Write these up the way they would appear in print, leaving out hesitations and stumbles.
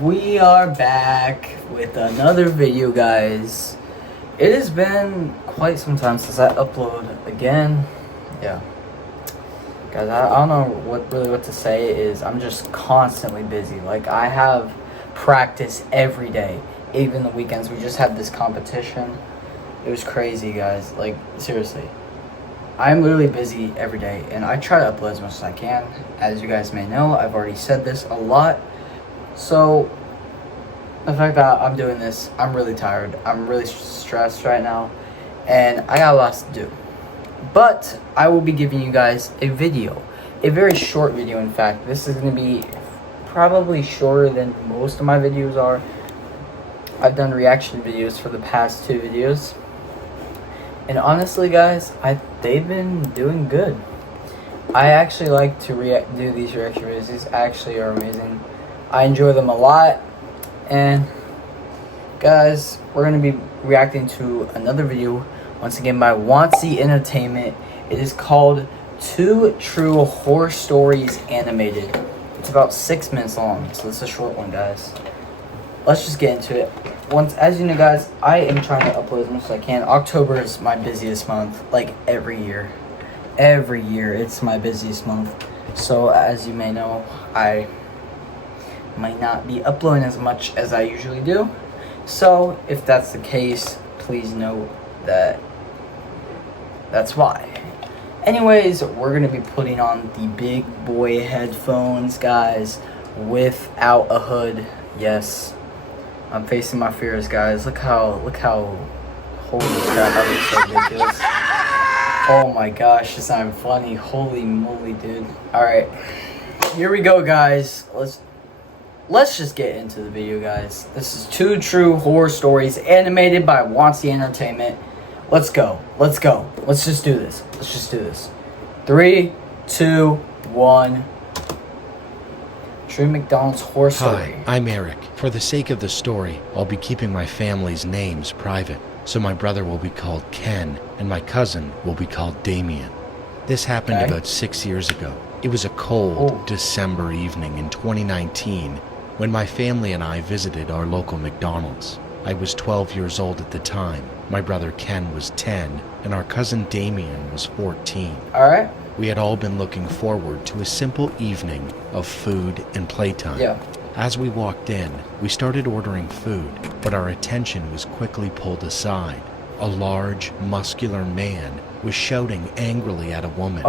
We are back with another video, guys. It has been quite some time since I upload again. Yeah, guys, I don't know what to say. Is I'm just constantly busy. Like, I have practice every day, even the weekends. We just had this competition. It was crazy, guys. Like, seriously, I'm literally busy every day, and I try to upload as much as I can. As you guys may know, I've already said this a lot. So, the fact that I'm doing this, I'm really tired. I'm really stressed right now, and I got lots to do. But I will be giving you guys a video, a very short video. In fact, this is going to be probably shorter than most of my videos are. I've done reaction videos for the past 2 videos, and honestly, guys, they've been doing good. I actually like to do these reaction videos. These actually are amazing. I enjoy them a lot. And guys, we're going to be reacting to another video once again by Wansee Entertainment. It is called 2 True Horror Stories Animated. It's about 6 minutes long, so it's a short one, guys. Let's just get into it. As you know, guys, I am trying to upload as much as I can. October is my busiest month, like every year. Every year, it's my busiest month. So, as you may know, I might not be uploading as much as I usually do. So, if that's the case, please note that that's why. Anyways, we're going to be putting on the big boy headphones, guys, without a hood. Yes, I'm facing my fears, guys. Look how, holy crap, that looks so ridiculous. Oh my gosh, it's not even funny. Holy moly, dude. Alright, here we go, guys. Let's just get into the video, guys. This is 2 True Horror Stories animated by Wansee Entertainment. Let's go. Let's go. Let's just do this. Let's just do this. 3, 2, 1. True McDonald's Horror Story. Hi, I'm Eric. For the sake of the story, I'll be keeping my family's names private. So my brother will be called Ken, and my cousin will be called Damien. This happened about 6 years ago. It was a cold December evening in 2019 when my family and I visited our local McDonald's. I was 12 years old at the time. My brother Ken was 10, and our cousin Damien was 14. Alright. We had all been looking forward to a simple evening of food and playtime. Yeah. As we walked in, we started ordering food, but our attention was quickly pulled aside. A large, muscular man was shouting angrily at a woman,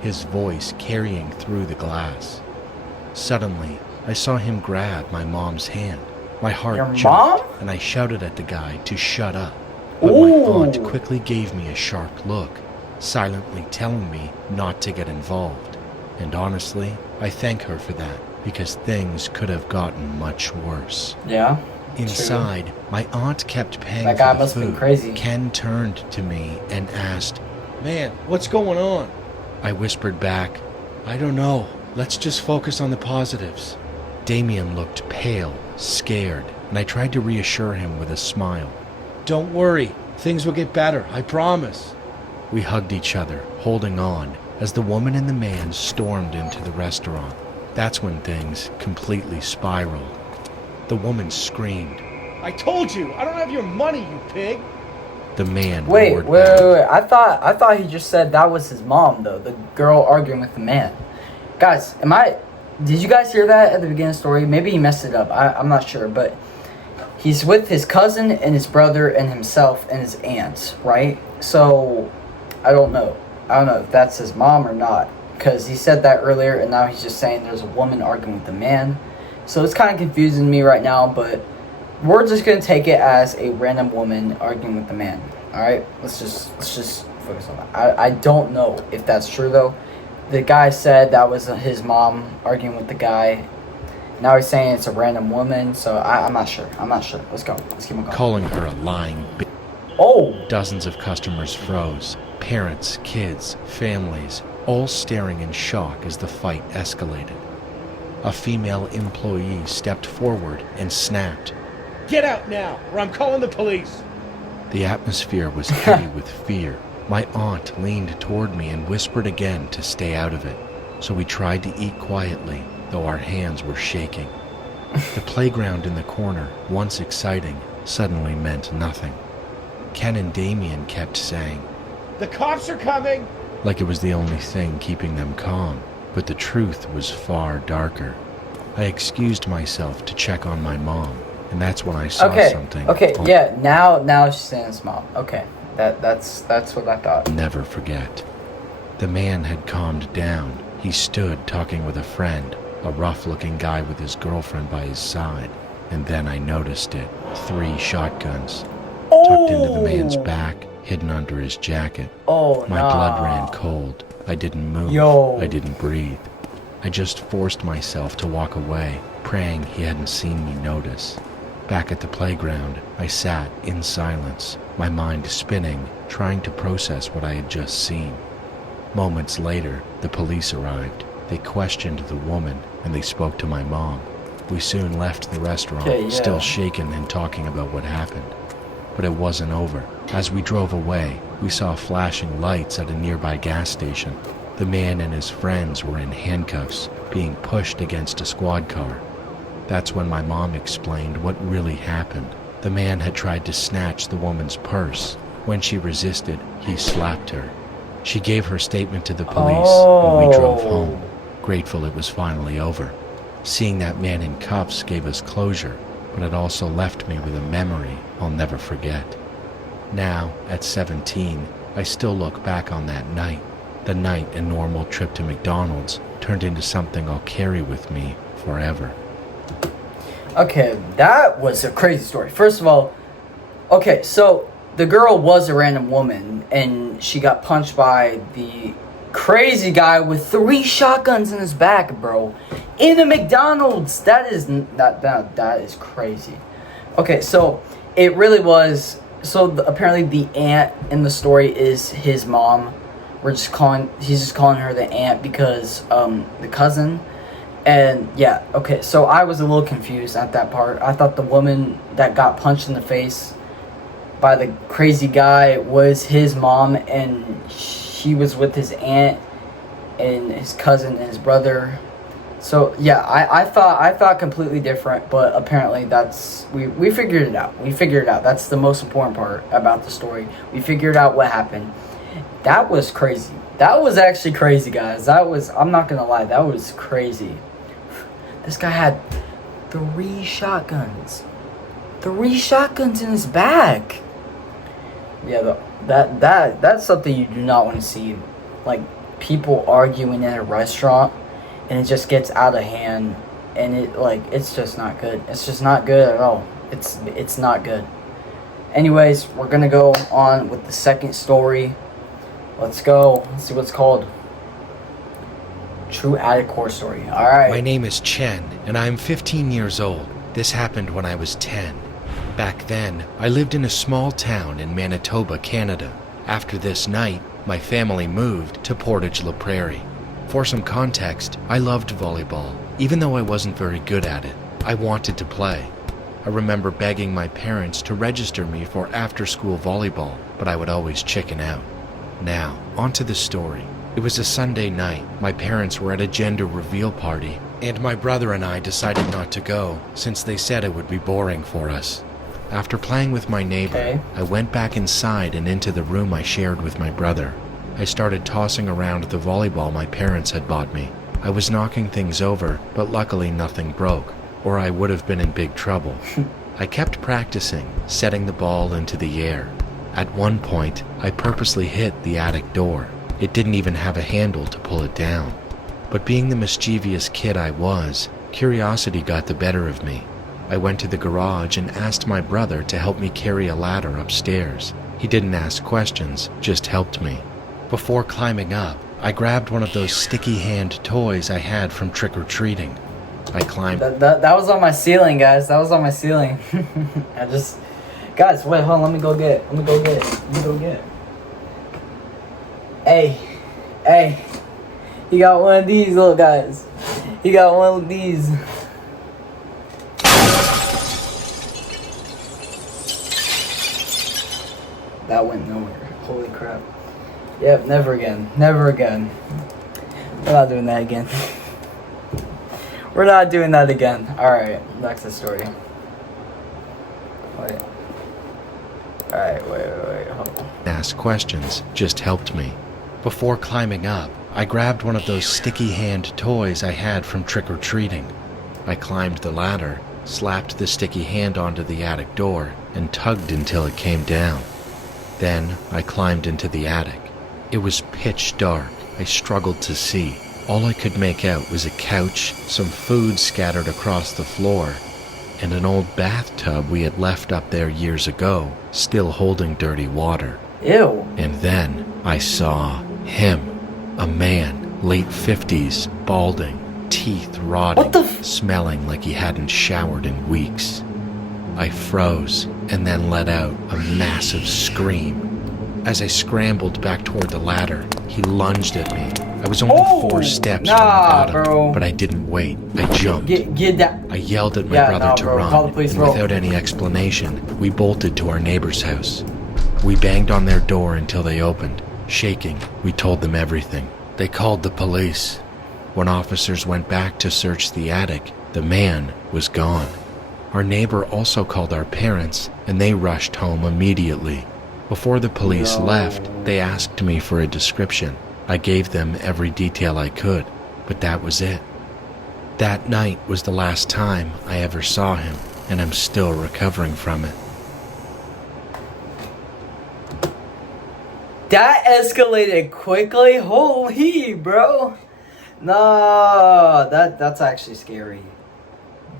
his voice carrying through the glass. Suddenly, I saw him grab my mom's hand. My heart jumped, and I shouted at the guy to shut up. But my aunt quickly gave me a sharp look, silently telling me not to get involved. And honestly, I thank her for that, because things could have gotten much worse. Yeah. Inside, my aunt kept paying that guy for the must food. Have been crazy. Ken turned to me and asked, "Man, what's going on?" I whispered back, "I don't know. Let's just focus on the positives." Damien looked pale, scared, and I tried to reassure him with a smile. "Don't worry. Things will get better. I promise." We hugged each other, holding on, as the woman and the man stormed into the restaurant. That's when things completely spiraled. The woman screamed, "I told you, I don't have your money, you pig!" The man roared back. Wait. I thought he just said that was his mom, though. The girl arguing with the man. Guys, did you guys hear that at the beginning of the story? Maybe he messed it up. I'm not sure, but he's with his cousin and his brother and himself and his aunt, right? So, I don't know if that's his mom or not, because he said that earlier, and now he's just saying there's a woman arguing with the man. So it's kind of confusing me right now, but we're just gonna take it as a random woman arguing with the man. All right, let's just focus on that. I don't know if that's true though. The guy said that was his mom arguing with the guy. Now he's saying it's a random woman, so I'm not sure. Let's go. Let's keep on going. Calling her a lying bitch. Dozens of customers froze. Parents, kids, families, all staring in shock as the fight escalated. A female employee stepped forward and snapped, "Get out now, or I'm calling the police!" The atmosphere was heavy with fear. My aunt leaned toward me and whispered again to stay out of it, so we tried to eat quietly, though our hands were shaking. The playground in the corner, once exciting, suddenly meant nothing. Ken and Damien kept saying, "The cops are coming!" like it was the only thing keeping them calm, but the truth was far darker. I excused myself to check on my mom, and that's when I saw something. Okay, yeah, now she's saying it's mom. Okay, that's what I thought. Never forget. The man had calmed down. He stood talking with a friend, a rough-looking guy with his girlfriend by his side, and then I noticed it. 3 shotguns. Tucked into the man's back, hidden under his jacket. My blood ran cold. I didn't move. I didn't breathe. I just forced myself to walk away, praying he hadn't seen me notice. Back at the playground, I sat in silence, my mind spinning, trying to process what I had just seen. Moments later, the police arrived. They questioned the woman, and they spoke to my mom. We soon left the restaurant, still shaken and talking about what happened. But it wasn't over. As we drove away, we saw flashing lights at a nearby gas station. The man and his friends were in handcuffs, being pushed against a squad car. That's when my mom explained what really happened. The man had tried to snatch the woman's purse. When she resisted, he slapped her. She gave her statement to the police, and we drove home, grateful it was finally over. Seeing that man in cuffs gave us closure, but it also left me with a memory I'll never forget. Now, at 17, I still look back on that night. The night a normal trip to McDonald's turned into something I'll carry with me forever. Okay, that was a crazy story. First of all, okay, so the girl was a random woman, and she got punched by the crazy guy with 3 shotguns in his back, bro. In a McDonald's. That is crazy. Okay, so it really was. So apparently the aunt in the story is his mom. He's just calling her the aunt because the cousin. And yeah, okay, so I was a little confused at that part. I thought the woman that got punched in the face by the crazy guy was his mom, and she was with his aunt and his cousin and his brother. So yeah, I thought completely different, but apparently that's we figured it out. We figured it out. That's the most important part about the story. We figured out what happened. That was crazy. That was actually crazy, guys. I'm not gonna lie, that was crazy. This guy had 3 shotguns. 3 shotguns in his back. Yeah, that's something you do not want to see. Like, people arguing at a restaurant, and it just gets out of hand, and it's just not good. It's just not good at all. It's not good. Anyways, we're gonna go on with the second story. Let's go. Let's see what's called. True Attic Horror Story. Alright. My name is Chen, and I'm 15 years old. This happened when I was 10. Back then, I lived in a small town in Manitoba, Canada. After this night, my family moved to Portage la Prairie. For some context, I loved volleyball. Even though I wasn't very good at it, I wanted to play. I remember begging my parents to register me for after-school volleyball, but I would always chicken out. Now, onto the story. It was a Sunday night. My parents were at a gender reveal party, and my brother and I decided not to go since they said it would be boring for us. After playing with my neighbor, I went back inside and into the room I shared with my brother. I started tossing around the volleyball my parents had bought me. I was knocking things over, but luckily nothing broke, or I would have been in big trouble. I kept practicing, setting the ball into the air. At one point, I purposely hit the attic door. It didn't even have a handle to pull it down. But being the mischievous kid I was, curiosity got the better of me. I went to the garage and asked my brother to help me carry a ladder upstairs. He didn't ask questions, just helped me. Before climbing up, I grabbed one of those sticky hand toys I had from trick-or-treating. I climbed... That was on my ceiling, guys. That was on my ceiling. Guys, wait, hold on. Let me go get it. Hey. He got one of these, little guys. He got one of these. That went nowhere. Holy crap. Yep, never again. We're not doing that again. We're not doing that again. Alright, back to the story. Wait. Alright, wait, hold on. Ask questions just helped me. Before climbing up, I grabbed one of those sticky hand toys I had from trick-or-treating. I climbed the ladder, slapped the sticky hand onto the attic door, and tugged until it came down. Then I climbed into the attic. It was pitch dark. I struggled to see. All I could make out was a couch, some food scattered across the floor, and an old bathtub we had left up there years ago, still holding dirty water. Ew. And then I saw him. A man, late 50s, balding, teeth rotting, smelling like he hadn't showered in weeks. I froze and then let out a massive scream. As I scrambled back toward the ladder, he lunged at me. I was only 4 steps from the bottom, but I didn't wait. I jumped. Get down. I yelled at my brother to run, and without any explanation, we bolted to our neighbor's house. We banged on their door until they opened. Shaking, we told them everything. They called the police. When officers went back to search the attic, the man was gone. Our neighbor also called our parents, and they rushed home immediately. Before the police left, they asked me for a description. I gave them every detail I could, but that was it. That night was the last time I ever saw him, and I'm still recovering from it. That escalated quickly. Holy, bro. Nah, that's actually scary.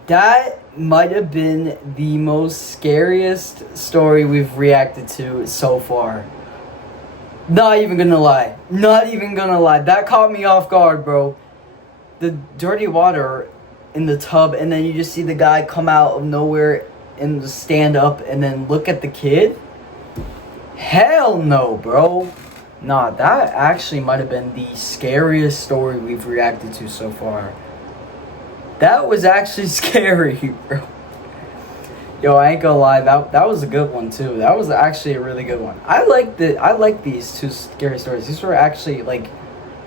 That might have been the most scariest story we've reacted to so far. Not even gonna lie. That caught me off guard, bro. The dirty water in the tub, and then you just see the guy come out of nowhere and stand up and then look at the kid. Hell no, bro. Nah, that actually might have been the scariest story we've reacted to so far. That was actually scary, bro. Yo, I ain't gonna lie, that was a good one too. That was actually a really good one. I like these 2 scary stories. These were actually like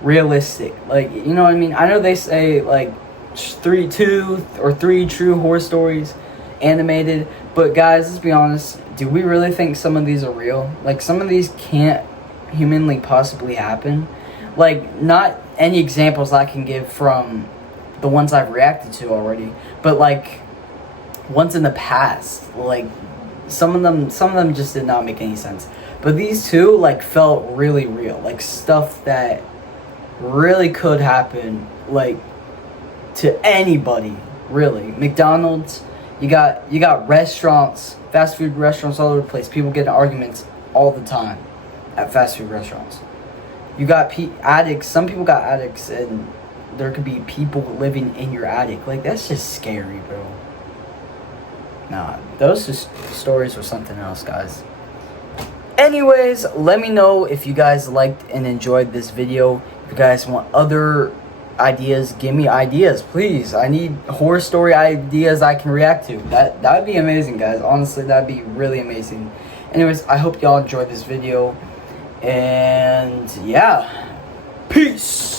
realistic. Like, you know what I mean? I know they say like 3 true horror stories animated, but guys, let's be honest. Do we really think some of these are real? Like, some of these can't humanly possibly happen. Like, not any examples I can give from the ones I've reacted to already, but like ones in the past. Like, some of them just did not make any sense. But these 2 like felt really real. Like, stuff that really could happen, like, to anybody, really. McDonald's, you got restaurants, fast food restaurants all over the place. People get in arguments all the time at fast food restaurants. You got attics. Some people got attics, and there could be people living in your attic. Like, that's just scary, bro. Nah, those stories were something else, guys. Anyways, let me know if you guys liked and enjoyed this video. If you guys want other ideas, give me ideas, please. I need horror story ideas I can react to. That'd be amazing, guys. Honestly, that'd be really amazing. Anyways, I hope y'all enjoyed this video, and yeah, peace.